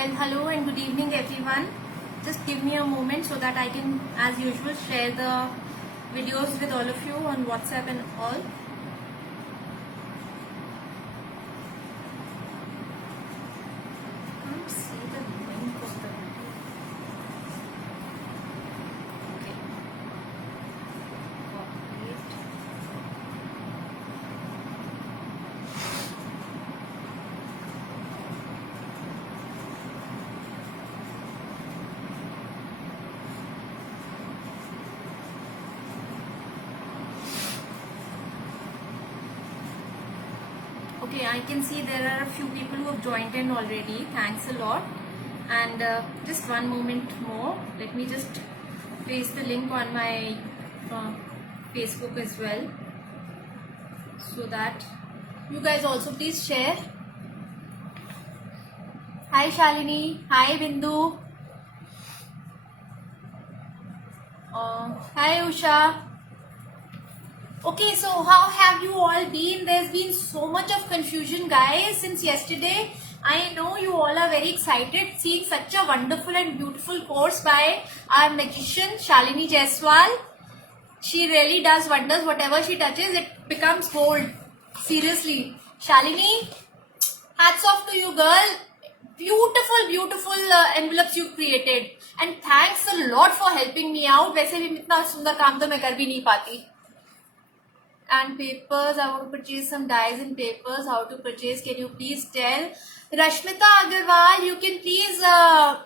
Well, hello and good evening, everyone. Just give me a moment so that I can, as usual, share the videos with all of you on WhatsApp and all. Can't see the link of the video. Okay. Copy it. Okay, I can see there are a few people who have joined in already. Thanks a lot. And just one moment more. Let me just paste the link on my Facebook as well, so that you guys also please share. Hi Shalini. Hi Bindu. Hi Usha. Okay, so how have you all been? There's been so much of confusion, guys, since yesterday. I know you all are very excited seeing such a wonderful and beautiful course by our magician Shalini Jaiswal. She really does wonders. Whatever she touches, it becomes gold. Seriously, Shalini, hats off to you, girl. Beautiful envelopes you created, and thanks a lot for helping me out. वैसे भी इतना सुंदर काम तो मैं कर भी नहीं पाती. And papers, I want to purchase some dies and papers. How to purchase? Can you please tell? Rashmita Agarwal, you can please,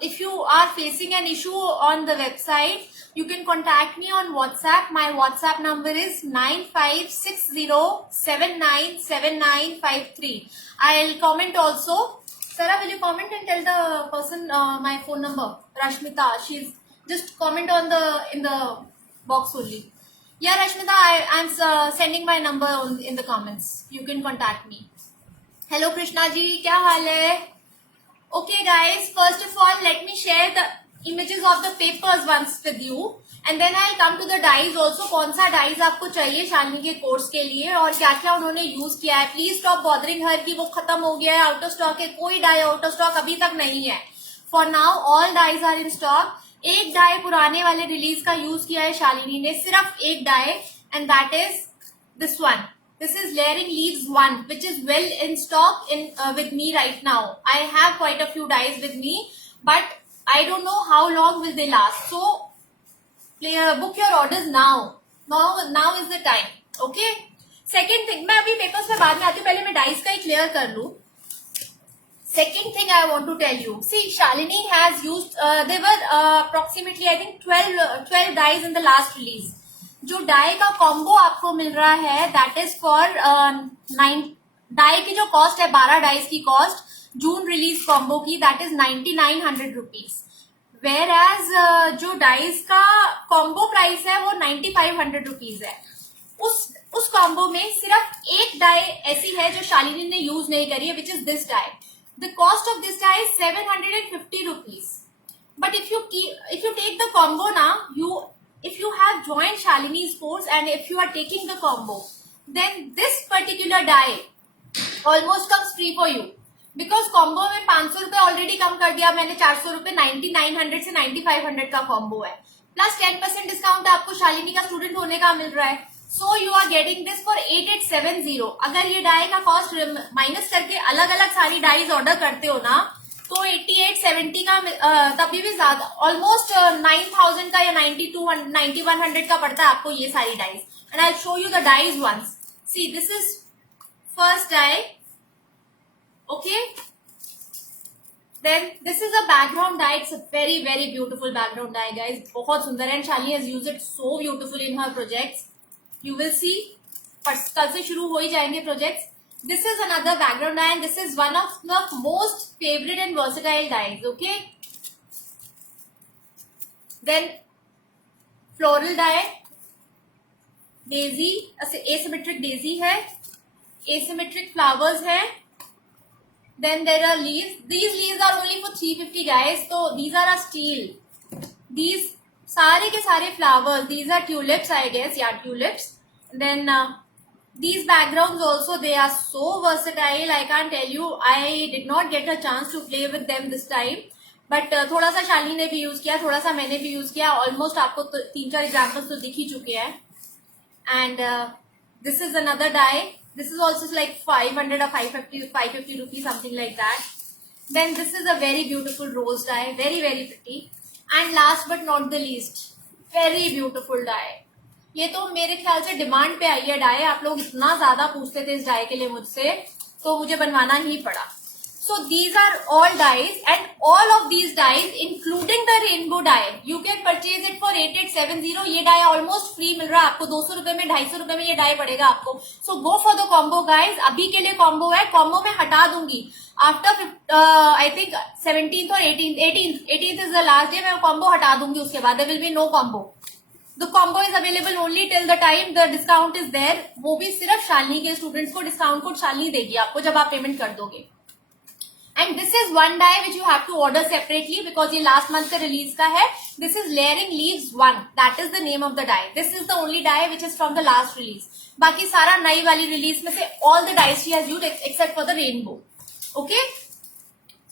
if you are facing an issue on the website, you can contact me on WhatsApp. My WhatsApp number is 9560797953. I'll comment also. Sarah, will you comment and tell the person my phone number? Rashmita, she's just comment on in the box only. Yeah, Rashmita, I'm sending my number in the comments. You can contact me. Hello, Krishna ji, kya haal hai? Okay, guys, first of all, let me share the images of the papers once with you. And then I'll come to the dies also. कौन सा dies आपको चाहिए शालिनी के कोर्स के लिए और क्या क्या उन्होंने यूज किया है. प्लीज स्टॉप बॉदरिंग हर कि वो खत्म हो गया है, आउट ऑफ स्टॉक है. कोई डाई आउट ऑफ स्टॉक अभी तक नहीं है. For now all dies are in stock. एक डाई पुराने वाले रिलीज का यूज किया है शालिनी ने, सिर्फ एक die, and that is this one. This is Layering Leaves 1, which is well in stock with me right now. I have quite a few dies with me, but I don't know how long will they last. So, book your orders now. Now is the time. Okay? Second thing, मैं अभी papers पे बाद में आती हूँ, पहले मैं dies का ही clear कर लूँ. Second thing I want to tell you. See, Shalini has used, there were approximately I think 12 dies in the last release. जो डाई का कॉम्बो आपको मिल रहा है, दैट इज फॉर 9 डाई की जो कॉस्ट है, 12 डाइज की कॉस्ट जून रिलीज कॉम्बो की, that is 9900 rupees. Whereas जो डाइज का कॉम्बो प्राइस है वो 9500 रुपीज है. उस कॉम्बो में सिर्फ एक डाई ऐसी है जो शालिनी ने यूज नहीं करी है, which is this die. The cost of this die is 750 rupees. But if you take the combo ना, if you have joined Shalini's course and if you are taking the combo, then this particular die almost comes free for you, because combo में 500 रुपए ऑलरेडी कम कर दिया मैंने. 400 रुपए 9900 से 9500 का कॉम्बो है, प्लस 10% डिस्काउंट आपको शालिनी का स्टूडेंट होने का मिल रहा है. So you are getting this for 8870. अगर ये डाई का कॉस्ट माइनस करके अलग अलग सारी डाइज ऑर्डर करते हो ना, तो 8870 का तभी भी ज्यादा, ऑलमोस्ट 9000 का या 9100 का पड़ता है आपको ये सारी dies. And I show you the dies once. See, this is first die. Okay, then this is a background die. It's a very very beautiful background die guys, बहुत सुंदर. एंड Shalini has used it so beautiful in her projects. You will see, कल से शुरू हो ही जाएंगे projects. This is another background die, and this is one of the most favorite and versatile dies. Okay. Then floral die, daisy, asymmetric daisy है, asymmetric flowers है. Then there are leaves. These leaves are only for 350 guys. So these are a steal. These सारे के सारे flowers. These are tulips, I guess. Yeah, tulips. Then These backgrounds also, they are so versatile. I can't tell you. I did not get a chance to play with them this time. But थोड़ा सा शालिनी ने भी यूज किया, थोड़ा सा मैंने भी यूज किया. ऑलमोस्ट आपको तो 3-4 एग्जाम्पल्स तो दिख ही चुके हैं. And this is another die. This is also like 500 or 550 rupees, something like that. Then this is a very beautiful rose dye, very very pretty. And last but not the least, very beautiful dye. ये तो मेरे ख्याल से डिमांड पे आई है डाई. आप लोग इतना ज्यादा पूछते थे इस डाई के लिए मुझसे, तो मुझे बनवाना ही पड़ा. So these are all dyes, and all of these dyes including the rainbow dye, you can purchase it for 8870. ये डाई ऑलमोस्ट फ्री मिल रहा है आपको. 200 रुपए में, 250 रुपए में ये डाई पड़ेगा आपको. So go for the combo guys. अभी के लिए कॉम्बो है. कॉम्बो में हटा दूंगी after I think 17th or 18th is the last day. मैं कॉम्बो हटा दूंगी. उसके बाद there will be no combo. The combo is available only till the time the discount is there. वो भी सिर्फ शालिनी के स्टूडेंट्स को डिस्काउंट कोड शालिनी देगी आपको जब आप पेमेंट कर दोगे. And this is one dye which you have to order separately because ये last month का release का है. This is Layering Leaves 1. That is the name of the dye. This is the only dye which is from the last release. बाकी सारा नई वाली release में से all the dyes she has used except for the rainbow. Okay?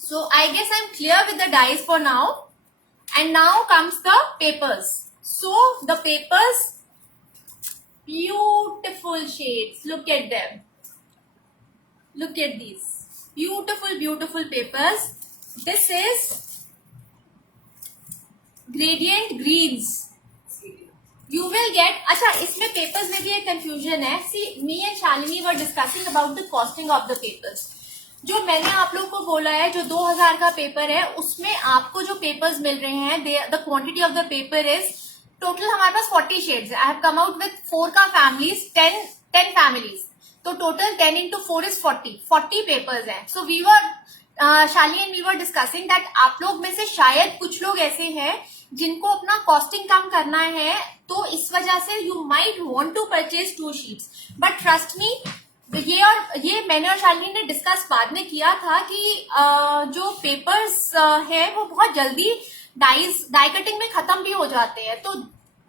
So I guess I'm clear with the dyes for now. And now comes the papers. So the papers, beautiful shades. Look at them. Look at these. Beautiful, beautiful papers. This is gradient greens. You will get. अच्छा, इसमें papers में भी एक confusion है. See, me and Shalini were discussing about the costing of the papers. जो मैंने आप लोग को बोला है, जो 2000 का पेपर है, उसमें आपको जो पेपर्स मिल रहे हैं, the quantity of the paper is total हमारे पास 40 shades है. I have come out with 4 का families, 10 families. तो टोटल 10 into 4 is 40 पेपर्स हैं. So we were Shalini and we were discussing that आप लोग में से शायद कुछ लोग ऐसे हैं जिनको अपना कॉस्टिंग कम करना है, तो इस वजह से you might want to purchase 2 sheets. But trust me, ये मैंने और शालिनी ने डिस्कस बाद में किया था कि जो पेपर्स है वो बहुत जल्दी डाई कटिंग में खत्म भी हो जाते हैं. तो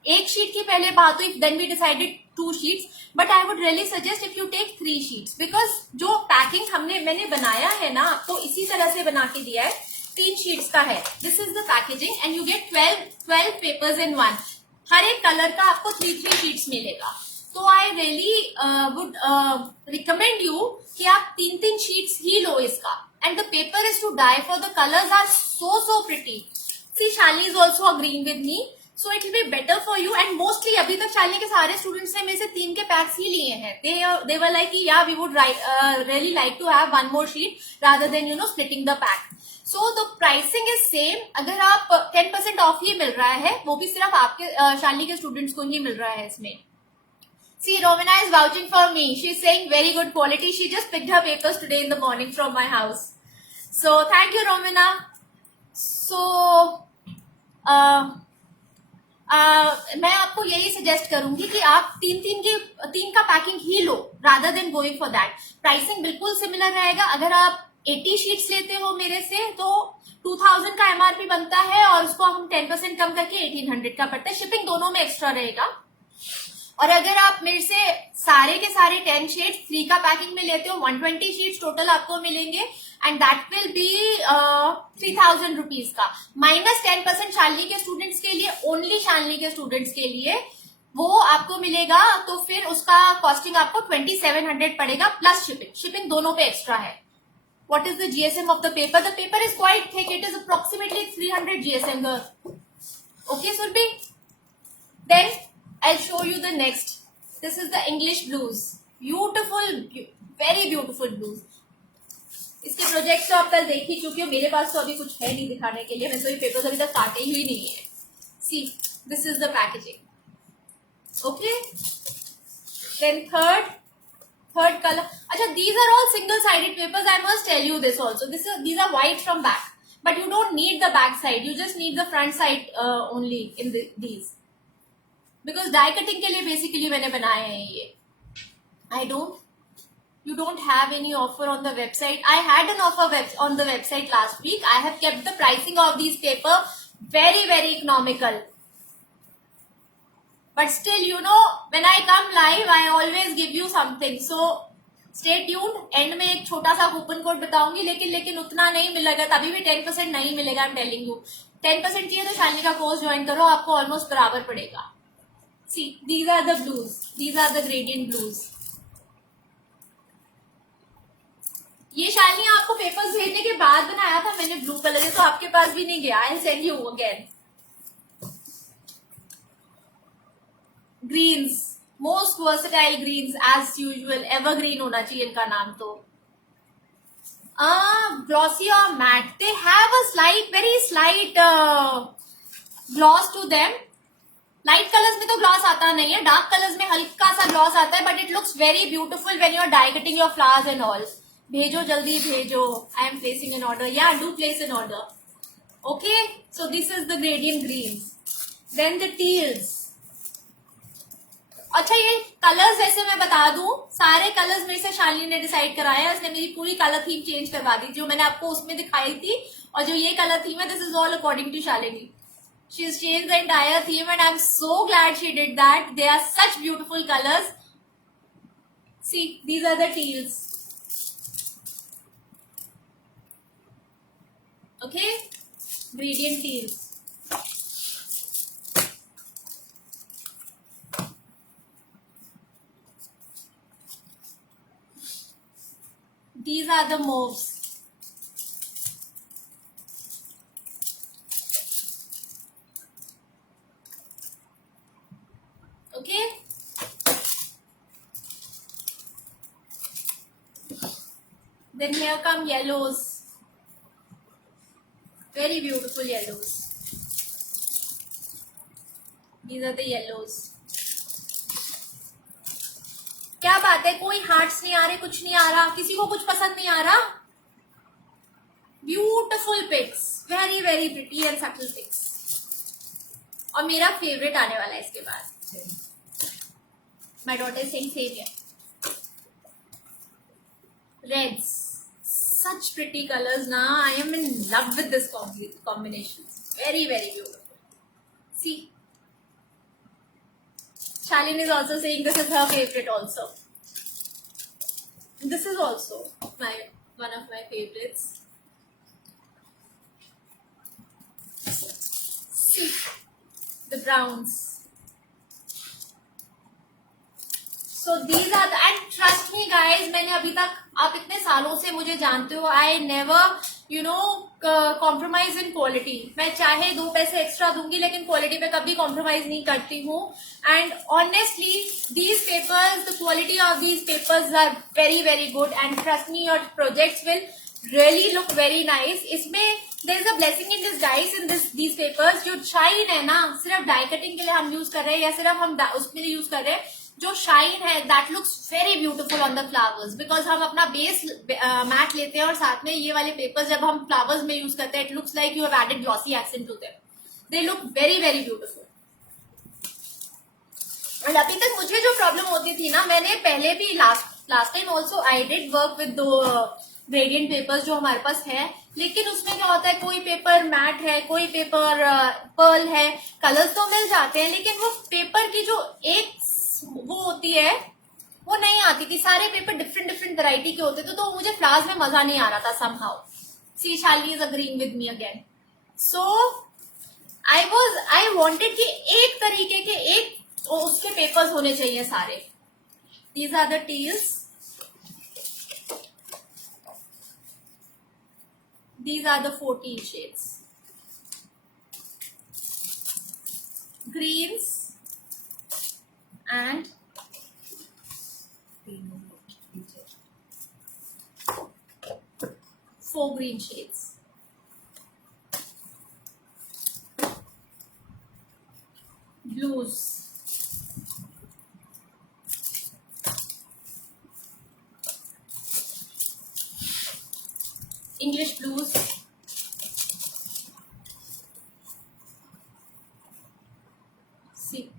एक शीट की पहले बात हुई, then we decided 2 sheets. But I would really suggest if you take 3 sheets, because जो पैकिंग मैंने बनाया है ना, आपको इसी तरह से बना के दिया है. 3 sheets का है. This is the packaging and you get 12 papers in 1. हर एक कलर का आपको 3 sheets मिलेगा. तो I really would recommend you कि आप 3 sheets ही लो इसका. And the paper is to die for. The colours are so pretty. See, Shalini is also agreeing with me. So it will be better for you. And mostly अभी तक शालिनी के सारे स्टूडेंट्स ने मेरे से 3 के पैक्स ही लिए हैं. They were like, yeah, we would really like to have 1 more sheet rather than splitting the pack. So the pricing is same. अगर आप 10% ऑफ ही मिल रहा है, वो भी सिर्फ आपके शालिनी के स्टूडेंट्स को ही मिल रहा है इसमें. See, Romina is vouching for me. She is saying very good quality. She just picked her papers today in the morning from my house. So thank you, Romina. So मैं आपको यही सजेस्ट करूंगी कि आप 3 का पैकिंग ही लो rather than going for that. Pricing बिल्कुल सिमिलर रहेगा. अगर आप 80 शीट्स लेते हो मेरे से तो 2000 का एमआरपी बनता है और उसको हम 10% कम करके 1800 का पड़ता है. शिपिंग दोनों में एक्स्ट्रा रहेगा. और अगर आप मेरे से सारे के सारे 10 शीट्स 3 का पैकिंग में लेते हो, 120 शीट्स टोटल आपको मिलेंगे. एंड दैट विल बी 3000 रुपीज का. -10% शालिनी के स्टूडेंट्स के लिए, ओनली शालिनी के स्टूडेंट्स के लिए वो आपको मिलेगा. तो फिर उसका कॉस्टिंग आपको 2700 पड़ेगा प्लस शिपिंग. शिपिंग दोनों पे एक्स्ट्रा है. What is the GSM of the paper? The paper is quite thick. It is approximately 300 GSM. Okay, Surbhi? Then I'll show you the next. This is the English blues. Beautiful, very beautiful blues. इसके प्रोजेक्ट तो आप कल देख ही चुके हो. मेरे पास तो अभी कुछ है नहीं दिखाने के लिए. मैं तो ये पेपर्स अभी तक काटे ही नहीं है. See, this is the packaging. Okay. Then third color. अच्छा, these are all single-sided papers. I must tell you this also. These are white from back, but you don't need the back side. You just need the front side only in these. Because die cutting के लिए basically मैंने बनाए हैं ये. You don't have any offer on the website. I had an offer on the website last week. I have kept the pricing of these paper very, very economical. but still, you know, when I come live, I always give you something. So stay tuned. And में एक छोटा सा coupon code बताऊंगी, लेकिन उतना नहीं मिलेगा, तभी भी 10% नहीं मिलेगा. I am telling you. 10% चाहिए तो शालिनी का कोर्स ज्वाइन करो, आपको ऑलमोस्ट बराबर पड़ेगा. सी, these are the blues, these are the gradient blues. ये शालिनी आपको पेपर्स भेजने के बाद बनाया था मैंने ब्लू कलर, तो आपके पास भी नहीं गया. I send you again. Greens, most versatile greens as usual. Evergreen होना चाहिए इनका नाम. तो ग्लॉसी और matte, they have a slight, very slight gloss to them. Light colours में तो ग्लॉस आता नहीं है, डार्क कलर्स में हल्का सा ग्लॉस आता है, but it looks very beautiful when you are decorating your flowers and all. भेजो, जल्दी भेजो. I am placing an order. Yeah, do place an order. Okay, so this is the gradient greens. Then the teals. अच्छा, ये कलर्स ऐसे मैं बता दूं, सारे कलर्स मेरे से शालिनी ने डिसाइड कराया. उसने मेरी पूरी कलर थीम चेंज करवा दी. जो मैंने आपको उसमें दिखाई थी और जो ये कलर थीम है, this is all according to Shalini. She has changed the entire theme and I'm so glad she did that. They are such beautiful colors. See, these are the teals. Okay, gradient teals. These are the mauves. Okay, then here come yellows, very beautiful yellows. These are the yellows. क्या बात है, कोई हार्ट्स नहीं आ रहे, कुछ नहीं आ रहा, किसी को कुछ पसंद नहीं आ रहा. Beautiful pics, very very pretty and subtle pics. और मेरा फेवरेट आने वाला है इसके बाद. My daughter is saying same here. Reds, such pretty colors na. I am in love with this combinations. Very very beautiful. See, Shalini is also saying this is her favorite also. This is also one of my favorites. See, the browns. So these are the, and trust me guys, मैंने अभी तक, आप इतने सालों से मुझे जानते हो, I never compromise in quality. मैं चाहे 2 पैसे एक्स्ट्रा दूंगी लेकिन क्वालिटी पे कभी कॉम्प्रोमाइज नहीं करती हूँ. And honestly these papers, the quality of these papers are very very good and trust me your projects will really look very nice. इसमें there is a blessing in disguise in these papers. जो shine है ना, सिर्फ die cutting के लिए हम यूज कर रहे हैं या सिर्फ हम उसमें यूज कर रहे हैं, जो शाइन है that looks very beautiful on the flowers. Because हम अपना बेस मैट लेते हैं और साथ में ये वाले पेपर्स जब हम फ्लावर्स में यूज करते हैं, it looks like you have added glossy accent to them. They look very very beautiful. और अभी तक मुझे जो प्रॉब्लम होती थी ना, मैंने पहले भी last time also I did work with दो ग्रेडियंट पेपर्स जो हमारे पास है, लेकिन उसमें क्या होता है, कोई पेपर मैट है, कोई पेपर पर्ल है, कलर्स तो मिल जाते हैं लेकिन वो पेपर की जो एक वो होती है वो नहीं आती थी. सारे पेपर डिफरेंट डिफरेंट वैरायटी के होते थे, तो मुझे फ्लावर्स में मजा नहीं आ रहा था somehow. See, Shalini is agreeing with me again. So I wanted कि एक तरीके के एक उसके पेपर्स होने चाहिए सारे. These are the teals, these are the 14 shades. Greens and 4 green shades. Blues, English blues, see,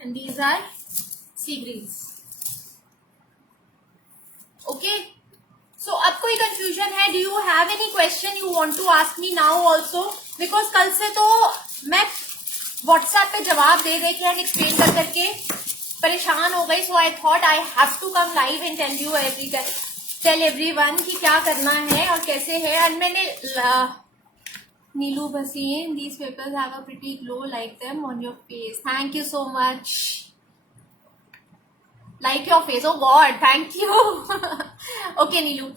and these are sea greens. Okay, so आपको कंफ्यूजन है, do you have any question you want to ask me now also? Because कल से तो मैं व्हाट्सएप पे जवाब दे दे के and explain कर करके परेशान हो गई. So I thought I have to come live and tell everyone कि क्या करना है और कैसे है. एंड मैंने Neelu Bhasin, these papers have a pretty glow like them on your face. Thank you so much. Like your face. Oh God, thank you. Okay नीलू.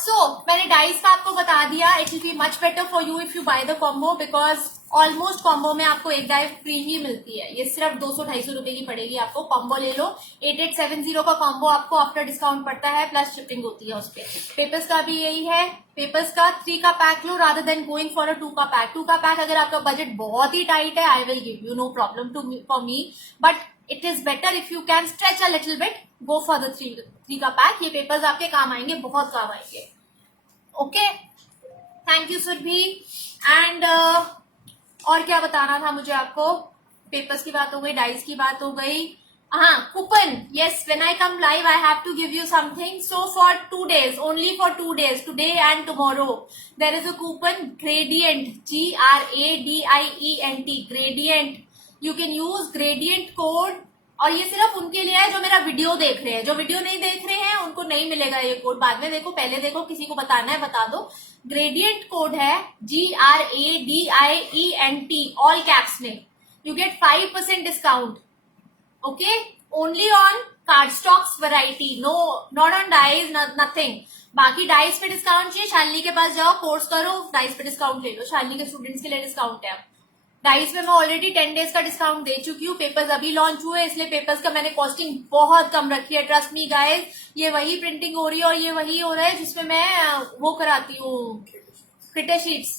So मैंने डाइस का आपको बता दिया. It will be much better for you if you buy the combo because almost combo में आपको एक die free ही मिलती है. ये सिर्फ 200-250 रुपए की पड़ेगी आपको. कॉम्बो ले लो. 8870 का कॉम्बो आपको आफ्टर डिस्काउंट पड़ता है, प्लस शिपिंग होती है उस पर. पेपर्स का भी यही है. पेपर्स का 3 का पैक लो rather than going for a 2 का पैक. 2 का पैक अगर आपका बजट बहुत ही टाइट है, I will give you, no problem for me, but it is better if you can stretch a little bit, go for the 3 का पैक. ये पेपर्स आपके काम आएंगे, बहुत काम आएंगे. Okay, thank you Surabhi. And और क्या बताना था मुझे आपको? पेपर्स की बात हो गई, डाइस की बात हो गई. हाँ, coupon. Yes, when I come live I have to give you something. So for 2 days, only for 2 days, today and tomorrow, there is a coupon gradient, GRADIENT, gradient. You can use gradient code. और ये सिर्फ उनके लिए है जो मेरा वीडियो देख रहे हैं. जो वीडियो नहीं देख रहे हैं उनको नहीं मिलेगा ये कोड. बाद में देखो, पहले देखो, किसी को बताना है बता दो. ग्रेडियंट कोड है GRADIENT, ऑल कैप्स में. You get 5% discount. Okay, only on card stocks variety, no, not on dies, nothing. बाकी डाइस पे डिस्काउंट चाहिए, शालिनी के पास जाओ, कोर्स करो, डाइस पे डिस्काउंट ले लो. शालिनी के स्टूडेंट्स के लिए डिस्काउंट है. डाइस में मैं ऑलरेडी 10 days का डिस्काउंट दे चुकी हूँ. पेपर्स अभी लॉन्च हुए, इसलिए पेपर्स का मैंने कॉस्टिंग बहुत कम रखी है. ट्रस्ट मी गाइस, ये वही प्रिंटिंग हो रही है और ये वही हो रहा है जिसमें मैं वो कराती हूँ, क्रिटर शीट्स.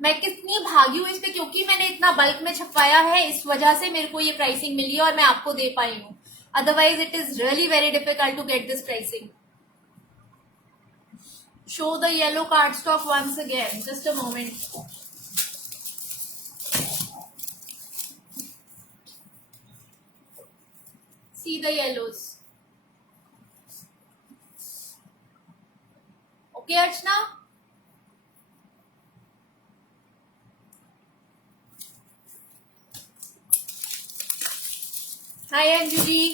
मैं कितनी भागी हूँ इस पे, क्योंकि मैंने इतना बल्क में छपवाया है, इस वजह से मेरे को ये प्राइसिंग मिली है और मैं आपको दे पाई हूँ. Otherwise it is really very difficult to get this pricing. Show the yellow card stock once again, just a moment. See the yellows. Okay, Archana? Hi, Anjali.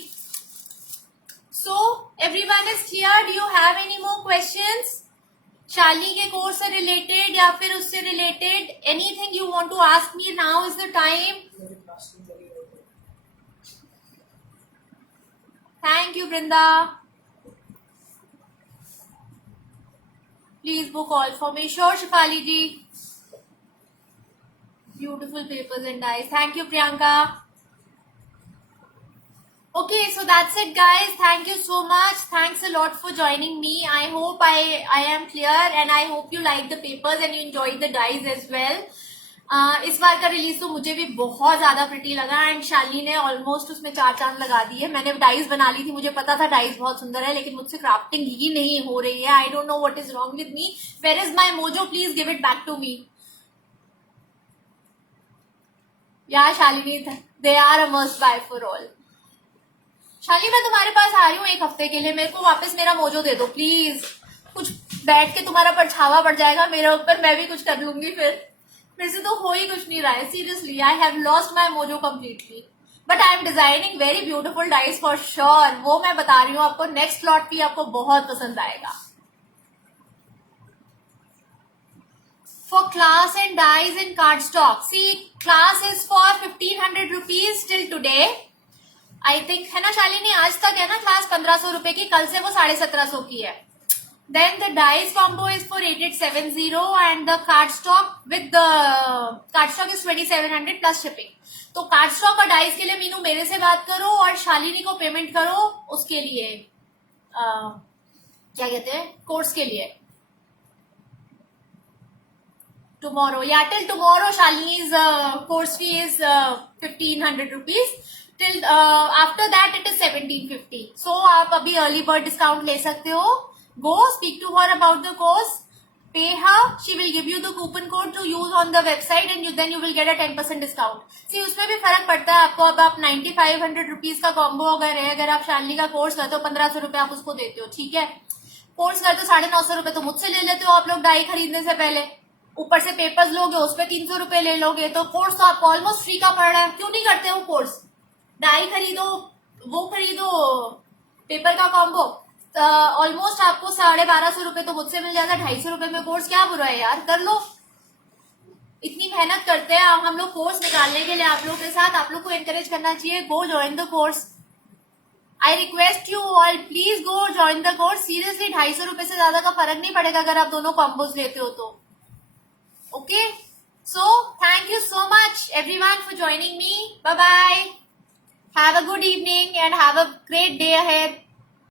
So, everyone is clear? Do you have any more questions? शाली के कोर्स से रिलेटेड या फिर उससे related anything you want to ask me? Now is the time. Thank you, Brinda. Please book all for me. Sure, Shifali ji. Beautiful papers and dies. Thank you, Priyanka. Okay, so that's it, guys. Thank you so much. Thanks a lot for joining me. I hope I am clear and I hope you like the papers and you enjoyed the dies as well. इस बार का रिलीज तो मुझे भी बहुत ज्यादा प्रिटी लगा एंड शालिनी ने ऑलमोस्ट उसमें 4 चांद लगा दी है. मैंने डाइस बना ली थी, मुझे पता था डाइस बहुत सुंदर है, लेकिन मुझसे क्राफ्टिंग ही नहीं हो रही है. I don't know what is wrong with me. Where is my mojo? Please give it back to me. Yeah Shalini, they are a must buy for all. Shalini, मैं तुम्हारे पास आ रही हूँ 1 हफ्ते के लिए. मेरे को वापस मेरा मोजो दे दो प्लीज. कुछ बैठ के तुम्हारा परछावा पड़ जाएगा मेरे ऊपर, मैं भी कुछ कर लूंगी फिर. मेरे से तो हो ही कुछ नहीं रहा है. Seriously, I have lost my mojo completely. But I am designing very beautiful dice for sure. वो मैं बता रही हूँ आपको. नेक्स्ट लॉट भी आपको बहुत पसंद आएगा. For class and dies in card stock, C class is for 1500 rupees till today. I think है ना शालिनी, आज तक है ना क्लास 1500 रुपए की. कल से वो 1750 की है. Then the dice combo is for 8870 and the cardstock is 2700 plus shipping. तो cardstock और dice के लिए मीनू मेरे से बात करो और शालिनी को पेमेंट करो उसके लिए, क्या कहते हैं, कोर्स के लिए. Tomorrow, yeah, till tomorrow Shalini's course fee is 1500 rupees. Till after that it is 1750. So आप अभी early bird discount ले सकते हो. Go speak to her about the course, pay her, she will give you the coupon code to use on the website and then you will get a 10% discount. See, उसमें भी फर्क पड़ता है आपको. अब आप 9500 rupees का कॉम्बो अगर आप शालिनी का कोर्स करते हो, 1500 रुपए आप उसको देते हो, ठीक है. कोर्स करते 950 रुपए तो मुझसे ले लेते हो आप लोग डाई खरीदने से पहले, ऊपर से पेपर्स लोगे उस पर 300 रुपए ले लोगे, तो कोर्स तो आपको ऑलमोस्ट फ्री का पड़ रहा है, क्यों नहीं करते हो कोर्स? डाई खरीदो, वो खरीदो, पेपर का कॉम्बो, ऑलमोस्ट आपको 1250 रुपए तो मुझसे मिल जाएगा, 250 रुपए में कोर्स, क्या बुरा है यार, कर लो। इतनी मेहनत करते हैं हम लोग कोर्स निकालने के लिए आप लोग के साथ, आप लोग को एनकरेज करना चाहिए, go join the course. I request you all, please go join the course, seriously 250 रुपए से ज्यादा का फर्क नहीं पड़ेगा अगर आप दोनों कॉम्बोज लेते हो तो। Okay, so thank you so much everyone for joining me, bye bye, have a good evening and have a great day ahead.